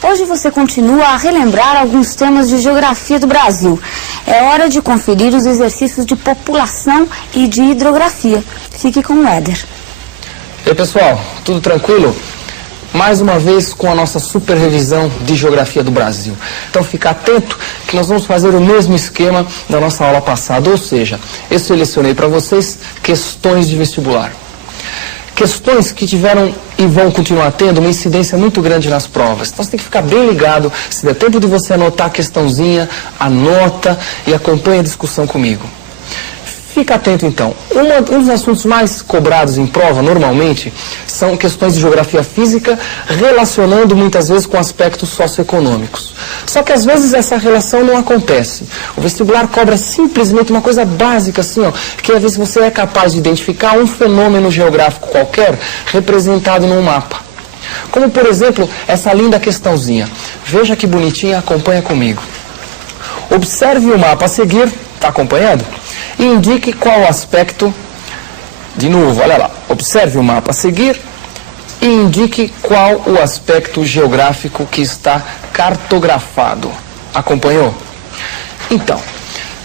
Hoje você continua a relembrar alguns temas de geografia do Brasil. É hora de conferir os exercícios de população e de hidrografia. Fique com o Éder. E aí, pessoal, tudo tranquilo? Mais uma vez com a nossa super revisão de geografia do Brasil. Então fica atento que nós vamos fazer o mesmo esquema da nossa aula passada, ou seja, eu selecionei para vocês questões de vestibular. Questões que tiveram e vão continuar tendo uma incidência muito grande nas provas. Então você tem que ficar bem ligado. Se der tempo de você anotar a questãozinha, anota e acompanha a discussão comigo. Fica atento então. Um dos assuntos mais cobrados em prova, normalmente, são questões de geografia física, relacionando muitas vezes com aspectos socioeconômicos. Só que às vezes essa relação não acontece. O vestibular cobra simplesmente uma coisa básica, assim, ó, que é ver se você é capaz de identificar um fenômeno geográfico qualquer representado num mapa. Como, por exemplo, essa linda questãozinha. Veja que bonitinha, acompanha comigo. Observe o mapa a seguir, está acompanhando? E indique qual aspecto, de novo, olha lá, observe o mapa a seguir e indique qual o aspecto geográfico que está cartografado. Acompanhou? Então,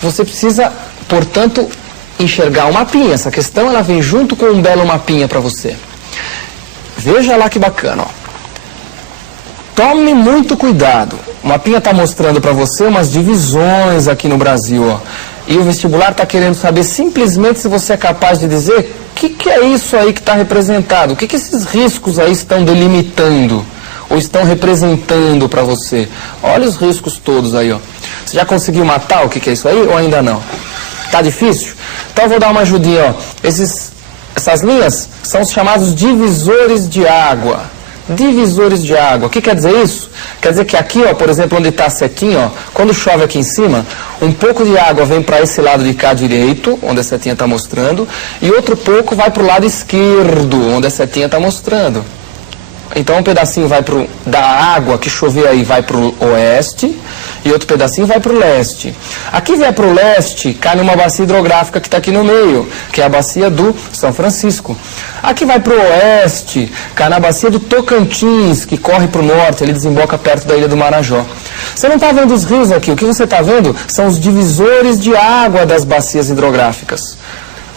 você precisa, portanto, enxergar o mapinha. Essa questão ela vem junto com um belo mapinha para você. Veja lá que bacana, ó. Tome muito cuidado. O mapinha está mostrando para você umas divisões aqui no Brasil, ó. E o vestibular está querendo saber simplesmente se você é capaz de dizer o que é isso aí que está representado, o que esses riscos aí estão delimitando ou estão representando para você. Olha os riscos todos aí, ó. Você já conseguiu matar o que é isso aí ou ainda não? Tá difícil? Então eu vou dar uma ajudinha, ó. Essas linhas são os chamados divisores de água. Divisores de água. O que quer dizer isso? Quer dizer que aqui, ó, por exemplo, onde está a setinha, ó, quando chove aqui em cima, um pouco de água vem para esse lado de cá direito, onde a setinha está mostrando, e outro pouco vai para o lado esquerdo, onde a setinha está mostrando. Então um pedacinho vai da água que chover aí vai para o oeste, e outro pedacinho vai para o leste. Aqui vier para o leste, cai numa bacia hidrográfica que está aqui no meio, que é a bacia do São Francisco. Aqui vai para o oeste, cai na bacia do Tocantins, que corre para o norte, ele desemboca perto da ilha do Marajó. Você não está vendo os rios aqui, o que você está vendo são os divisores de água das bacias hidrográficas.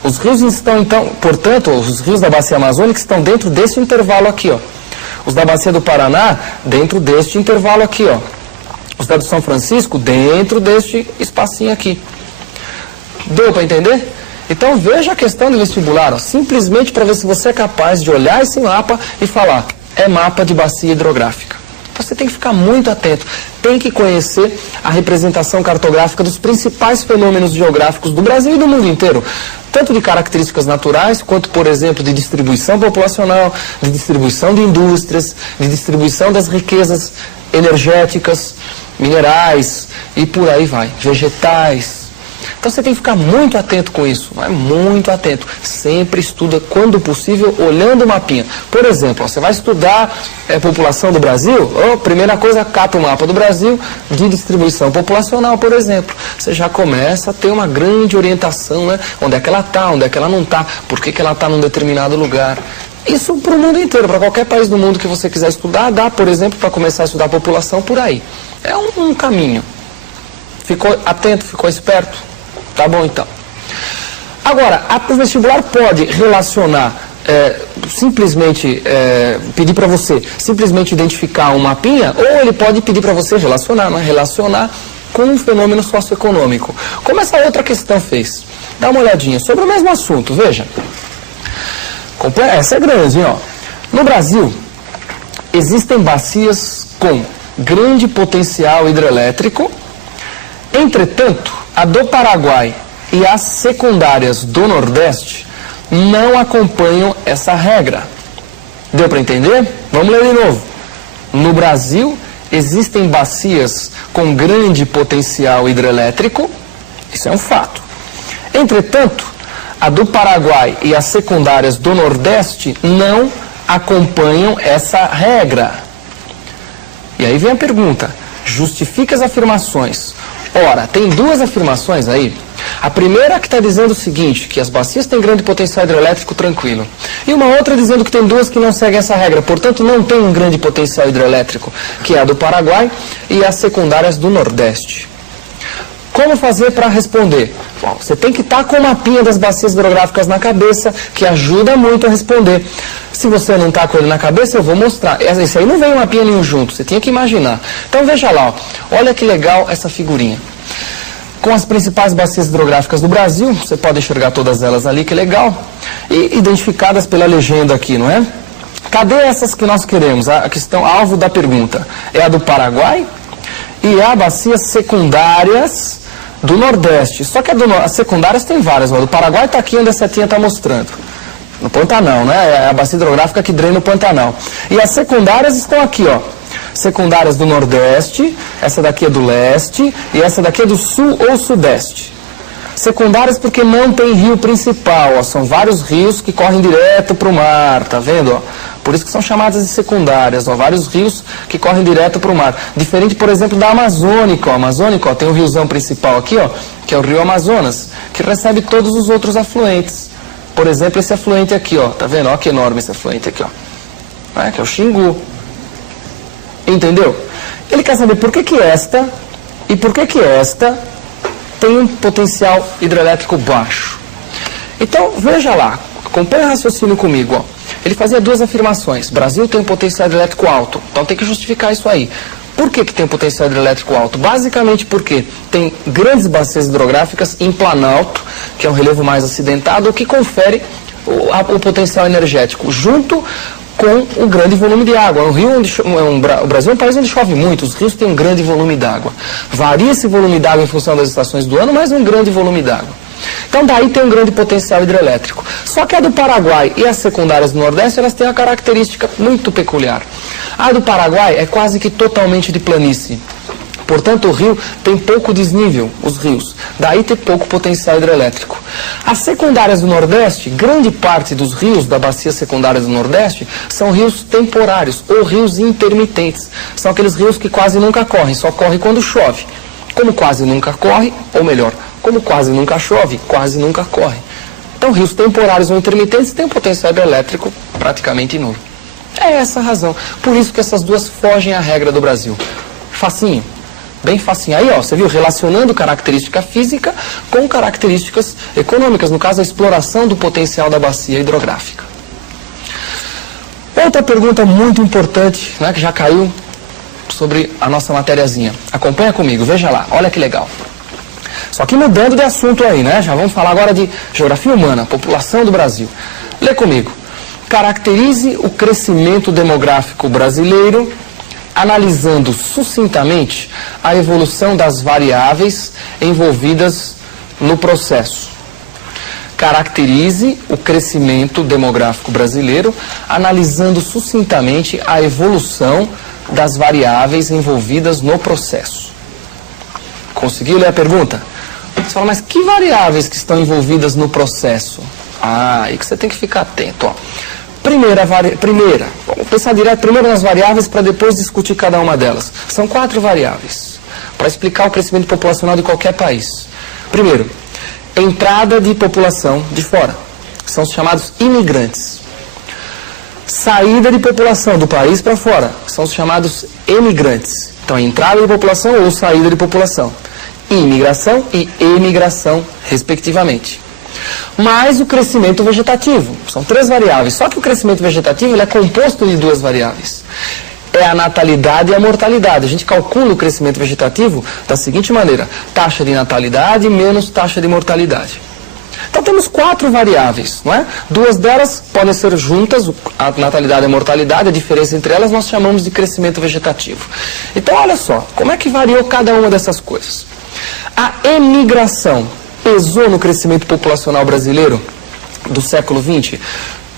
Os rios estão, então, portanto, os rios da bacia amazônica estão dentro desse intervalo aqui, ó. Os da bacia do Paraná, dentro deste intervalo aqui, ó. Os da do São Francisco, dentro deste espacinho aqui. Deu para entender? Então veja a questão do vestibular, ó, simplesmente para ver se você é capaz de olhar esse mapa e falar, é mapa de bacia hidrográfica. Então você tem que ficar muito atento, tem que conhecer a representação cartográfica dos principais fenômenos geográficos do Brasil e do mundo inteiro. Tanto de características naturais, quanto, por exemplo, de distribuição populacional, de distribuição de indústrias, de distribuição das riquezas energéticas, minerais e por aí vai, vegetais. Então você tem que ficar muito atento com isso, muito atento. Sempre estuda, quando possível, olhando o mapinha. Por exemplo, você vai estudar população do Brasil, primeira coisa, cata o mapa do Brasil de distribuição populacional, por exemplo. Você já começa a ter uma grande orientação, né? Onde é que ela está, onde é que ela não está, por que ela está num determinado lugar. Isso para o mundo inteiro, para qualquer país do mundo que você quiser estudar, dá, por exemplo, para começar a estudar a população por aí. É um caminho. Ficou atento, ficou esperto? Tá bom, então. Agora, o vestibular pode relacionar, simplesmente pedir para você simplesmente identificar um mapinha, ou ele pode pedir para você relacionar com um fenômeno socioeconômico. Como essa outra questão fez. Dá uma olhadinha sobre o mesmo assunto, veja. Essa é grande, ó. No Brasil, existem bacias com grande potencial hidrelétrico. Entretanto, a do Paraguai e as secundárias do Nordeste não acompanham essa regra. Deu para entender? Vamos ler de novo. No Brasil, existem bacias com grande potencial hidrelétrico. Isso é um fato. Entretanto, a do Paraguai e as secundárias do Nordeste não acompanham essa regra. E aí vem a pergunta. Justifica as afirmações. Ora, tem duas afirmações aí. A primeira que está dizendo o seguinte, que as bacias têm grande potencial hidrelétrico tranquilo. E uma outra dizendo que tem duas que não seguem essa regra, portanto não tem um grande potencial hidrelétrico, que é a do Paraguai e as secundárias do Nordeste. Como fazer para responder? Bom, você tem que estar com o mapinha das bacias hidrográficas na cabeça, que ajuda muito a responder. Se você não está com ele na cabeça, eu vou mostrar. Esse aí não vem um mapinha nenhum junto, você tinha que imaginar. Então veja lá, ó. Olha que legal essa figurinha. Com as principais bacias hidrográficas do Brasil, você pode enxergar todas elas ali, que legal. E identificadas pela legenda aqui, não é? Cadê essas que nós queremos? A questão alvo da pergunta é a do Paraguai e a bacias secundárias do Nordeste. Só que as secundárias tem várias. A do Paraguai está aqui onde a setinha está mostrando. No Pantanal, né? É a bacia hidrográfica que drena o Pantanal. E as secundárias estão aqui, ó. Secundárias do Nordeste, essa daqui é do Leste e essa daqui é do Sul ou Sudeste. Secundárias porque não tem rio principal, ó. São vários rios que correm direto para o mar, tá vendo? Ó? Por isso que são chamadas de secundárias, ó. Vários rios que correm direto para o mar. Diferente, por exemplo, da Amazônica. Ó. A Amazônica, ó, tem o riozão principal aqui, ó, que é o Rio Amazonas, que recebe todos os outros afluentes. Por exemplo, esse afluente aqui, ó, tá vendo? Ó que enorme esse afluente aqui, ó. Que é o Xingu. Entendeu? Ele quer saber por que esta e por que esta tem um potencial hidrelétrico baixo. Então, veja lá, acompanha o raciocínio comigo, ó. Ele fazia duas afirmações. Brasil tem um potencial hidrelétrico alto, então tem que justificar isso aí. Por que tem um potencial hidrelétrico alto? Basicamente porque tem grandes bacias hidrográficas em Planalto, que é um relevo mais acidentado, o que confere o potencial energético, junto com um grande volume de água. O Brasil é um país onde chove muito, os rios têm um grande volume d'água. Varia esse volume d'água em função das estações do ano, mas um grande volume d'água. Então daí tem um grande potencial hidrelétrico. Só que a do Paraguai e as secundárias do Nordeste, elas têm uma característica muito peculiar. A do Paraguai é quase que totalmente de planície. Portanto, o rio tem pouco desnível, os rios. Daí tem pouco potencial hidrelétrico. As secundárias do Nordeste, grande parte dos rios da bacia secundária do Nordeste são rios temporários ou rios intermitentes. São aqueles rios que quase nunca correm, só correm quando chove. Como quase nunca corre, ou melhor, como quase nunca chove, quase nunca corre. Então, rios temporários ou intermitentes têm um potencial hidrelétrico praticamente nulo. É essa a razão. Por isso que essas duas fogem à regra do Brasil. Facinho. Bem facinho. Aí, ó, você viu, relacionando característica física com características econômicas, no caso, a exploração do potencial da bacia hidrográfica. Outra pergunta muito importante, né, que já caiu sobre a nossa matériazinha. Acompanha comigo, veja lá, olha que legal. Só que mudando de assunto aí, né? Já vamos falar agora de geografia humana, população do Brasil. Lê comigo. Caracterize o crescimento demográfico brasileiro analisando sucintamente a evolução das variáveis envolvidas no processo. Caracterize o crescimento demográfico brasileiro analisando sucintamente a evolução das variáveis envolvidas no processo. Conseguiu ler a pergunta? Você fala, mas que variáveis que estão envolvidas no processo? Aí que você tem que ficar atento, ó. Primeira, vamos pensar direto primeiro nas variáveis para depois discutir cada uma delas. São 4 variáveis para explicar o crescimento populacional de qualquer país. Primeiro, entrada de população de fora. São os chamados imigrantes. Saída de população do país para fora. São os chamados emigrantes. Então, entrada de população ou saída de população. Imigração e emigração, respectivamente. Mais o crescimento vegetativo. São 3 variáveis. Só que o crescimento vegetativo ele é composto de 2 variáveis. É a natalidade e a mortalidade. A gente calcula o crescimento vegetativo da seguinte maneira. Taxa de natalidade menos taxa de mortalidade. Então temos 4 variáveis, não é? 2 delas podem ser juntas, a natalidade e a mortalidade, a diferença entre elas nós chamamos de crescimento vegetativo. Então olha só, como é que variou cada uma dessas coisas? A emigração pesou no crescimento populacional brasileiro do século XX?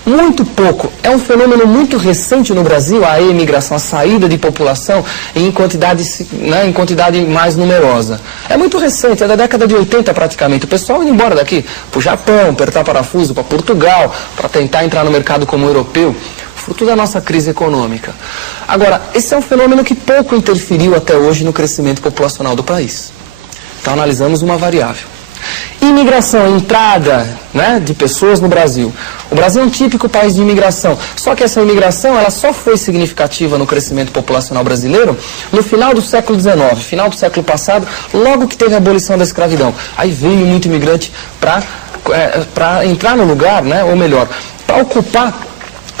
Muito pouco. É um fenômeno muito recente no Brasil, a emigração, a saída de população em quantidade mais numerosa. É muito recente, é da década de 80 praticamente. O pessoal indo embora daqui para o Japão, apertar parafuso, para Portugal, para tentar entrar no mercado como europeu, fruto da nossa crise econômica. Agora, esse é um fenômeno que pouco interferiu até hoje no crescimento populacional do país. Então, analisamos uma variável. Imigração, entrada, né, de pessoas no Brasil. O Brasil é um típico país de imigração, só que essa imigração ela só foi significativa no crescimento populacional brasileiro no final do século XIX, final do século passado, logo que teve a abolição da escravidão. Aí veio muito imigrante para entrar no lugar, né, ou melhor, para ocupar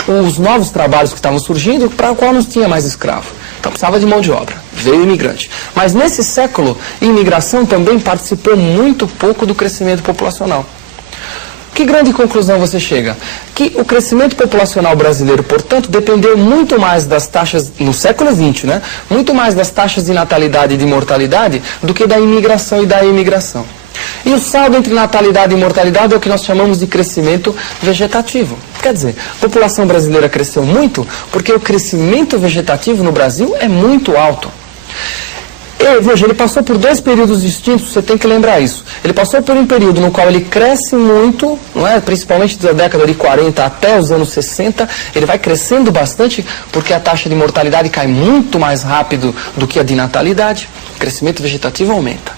os novos trabalhos que estavam surgindo, para o qual não tinha mais escravo. Então precisava de mão de obra, veio imigrante. Mas nesse século, a imigração também participou muito pouco do crescimento populacional. Que grande conclusão você chega? Que o crescimento populacional brasileiro, portanto, dependeu muito mais das taxas, no século XX, né? Muito mais das taxas de natalidade e de mortalidade do que da imigração e da emigração. E o saldo entre natalidade e mortalidade é o que nós chamamos de crescimento vegetativo. Quer dizer, a população brasileira cresceu muito porque o crescimento vegetativo no Brasil é muito alto. E, veja, ele passou por dois períodos distintos, você tem que lembrar isso. Ele passou por um período no qual ele cresce muito, não é? Principalmente da década de 40 até os anos 60, ele vai crescendo bastante porque a taxa de mortalidade cai muito mais rápido do que a de natalidade, o crescimento vegetativo aumenta.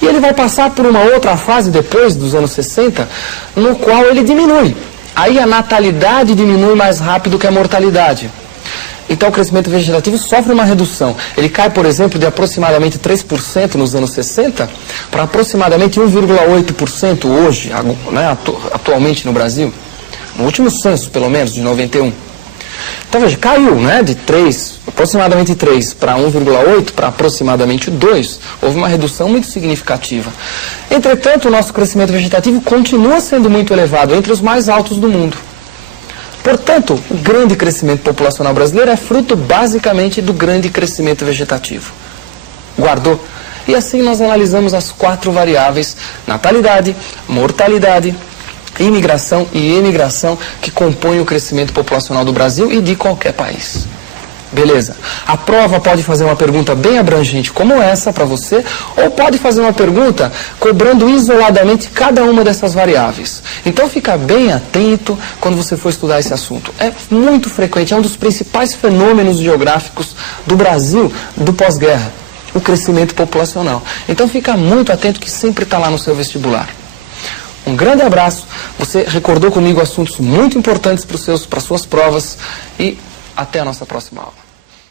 E ele vai passar por uma outra fase depois dos anos 60, no qual ele diminui. Aí a natalidade diminui mais rápido que a mortalidade. Então o crescimento vegetativo sofre uma redução. Ele cai, por exemplo, de aproximadamente 3% nos anos 60 para aproximadamente 1,8% hoje, né, atualmente no Brasil. No último censo, pelo menos, de 91. Então veja, caiu, né, de aproximadamente 3 para 1,8 para aproximadamente 2, houve uma redução muito significativa. Entretanto, o nosso crescimento vegetativo continua sendo muito elevado, entre os mais altos do mundo. Portanto, o grande crescimento populacional brasileiro é fruto basicamente do grande crescimento vegetativo. Guardou? E assim nós analisamos as 4 variáveis: natalidade, mortalidade, imigração e emigração, que compõem o crescimento populacional do Brasil e de qualquer país. Beleza. A prova pode fazer uma pergunta bem abrangente como essa para você, ou pode fazer uma pergunta cobrando isoladamente cada uma dessas variáveis. Então fica bem atento quando você for estudar esse assunto. É muito frequente, é um dos principais fenômenos geográficos do Brasil do pós-guerra, o crescimento populacional. Então fica muito atento que sempre está lá no seu vestibular. Um grande abraço, você recordou comigo assuntos muito importantes para as suas provas e até a nossa próxima aula.